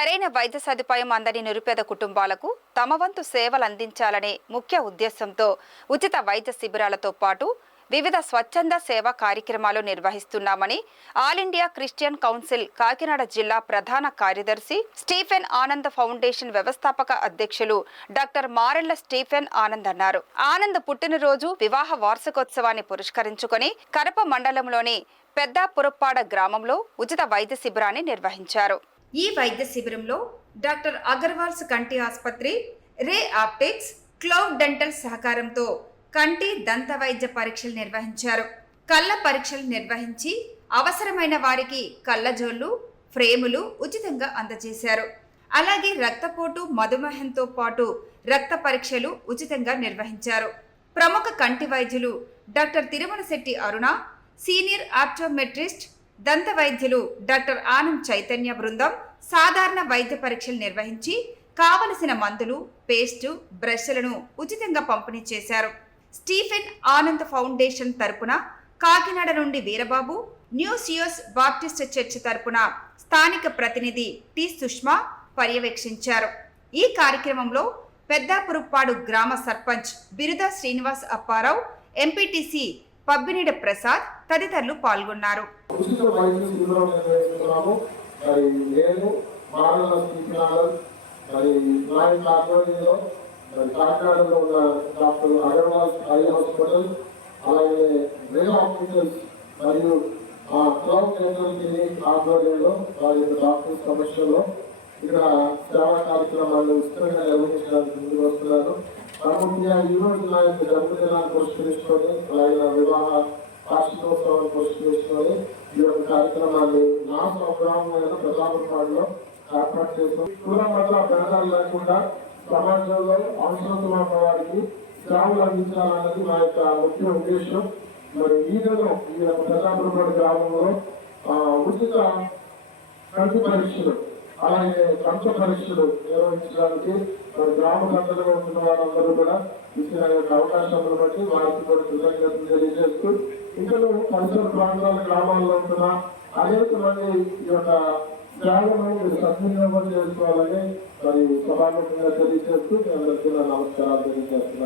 సరైన వైద్య సదుపాయం అందని నిరుపేద కుటుంబాలకు తమ వంతు సేవలు అందించాలనే ముఖ్య ఉద్దేశంతో ఉచిత వైద్య శిబిరాలతో పాటు వివిధ స్వచ్ఛంద సేవా కార్యక్రమాలు నిర్వహిస్తున్నామని all India Christian council Kakinada జిల్లా ప్రధాన కార్యదర్శి స్టీఫెన్ ఆనంద్ ఫౌండేషన్ వ్యవస్థాపక అధ్యక్షులు డాక్టర్ మారెళ్ల స్టీఫెన్ ఆనంద్ అన్నారు. ఆనంద్ పుట్టినరోజు వివాహ వార్షికోత్సవాన్ని పురస్కరించుకొని కడప మండలంలోని పెద్దాపురప్పాడ గ్రామంలో ఉచిత వైద్య శిబిరాన్ని నిర్వహించారు. ఈ వైద్య శిబిరంలో డాక్టర్ అగర్వాల్స్ కంటి ఆసుపత్రి, రే ఆప్టిక్స్, క్లౌడ్ డెంటల్ సహకారంతో కంటి దంత వైద్య పరీక్షలు నిర్వహించారు. కళ్ళ పరీక్షలు నిర్వహించి అవసరమైన వారికి కళ్ళజోళ్లు, ఫ్రేములు ఉచితంగా అందజేశారు. అలాగే రక్తపోటు, మధుమేహంతో పాటు రక్త పరీక్షలు ఉచితంగా నిర్వహించారు. ప్రముఖ కంటి వైద్యులు డాక్టర్ తిరుమల శెట్టి అరుణ, సీనియర్ ఆప్టోమెట్రిస్ట్, దంత వైద్యులు డాక్టర్ ఆనంద్ చైతన్య బృందం సాధారణ వైద్య పరీక్షలు నిర్వహించి కావలసిన మందులు, పేస్టు, బ్రష్లను ఉచితంగా పంపిణీ చేశారు. స్టీఫెన్ ఆనంద్ ఫౌండేషన్ తరపున కాకినాడ నుండి వీరబాబు, న్యూ సియోస్ బాప్టిస్ట్ చర్చ్ తరపున స్థానిక ప్రతినిధి టి సుష్మా పర్యవేక్షించారు. ఈ కార్యక్రమంలో పెద్దాపురప్పాడు గ్రామ సర్పంచ్ బిరుదా శ్రీనివాస్ అప్పారావు, ఎంపీటీసీ పబ్బినీడ ప్రసాద్ తదితరులు పాల్గొన్నారు. కాకినాడలో ఉన్న డాక్టర్ అగర్వాల్ ఐ హాస్పిటల్, అలాగే రే హాస్పిటల్స్ మరియు క్లౌడ్ డెంటల్ క్లినిక్ ఆధ్వర్యంలో వారి డాక్టర్ సమస్యలో ఇక్కడ సేవా కార్యక్రమాలు విస్తృతంగా నిర్వహించడానికి ముందుకు వస్తున్నారు. ముఖ్యంగా ఈ రోజు నా యొక్క జన్మదినాన్ని పురస్కరించుకొని, ఆయన వివాహ వార్షికోత్సవాన్ని పురస్కరించుకొని ఈ యొక్క కార్యక్రమాన్ని నా స్వగ్రామమైన ప్రజాపురపాడులో ఏర్పాటు చేస్తాం. దూరం వల్ల భేదాలు లేకుండా సమాజంలో అవసరం ఉన్న వారికి సేవలు అందించాలన్నది మా యొక్క ముఖ్య ఉద్దేశం. మరి ఈ దినం ఈ యొక్క ప్రజాపురపాడు గ్రామంలో ఉచిత కంటి పరీక్షలు, అలాగే దంత పరీక్షలు నిర్వహించడానికి మరి గ్రామ పెద్దలుగా ఉంటున్న వారందరూ కూడా ఇచ్చిన యొక్క అవకాశాలను బట్టి వారికి కూడా కృతజ్ఞతలు తెలియజేస్తూ, ఇందులో పరిసర ప్రాంతాల గ్రామాల్లో ఉంటున్న అనేక మంది ఈ యొక్క సేవలను మీరు సద్వినియోగం చేసుకోవాలని మరి సభాముఖంగా తెలియజేస్తూ అందరికీ నమస్కారాలు తెలియజేస్తున్నాను.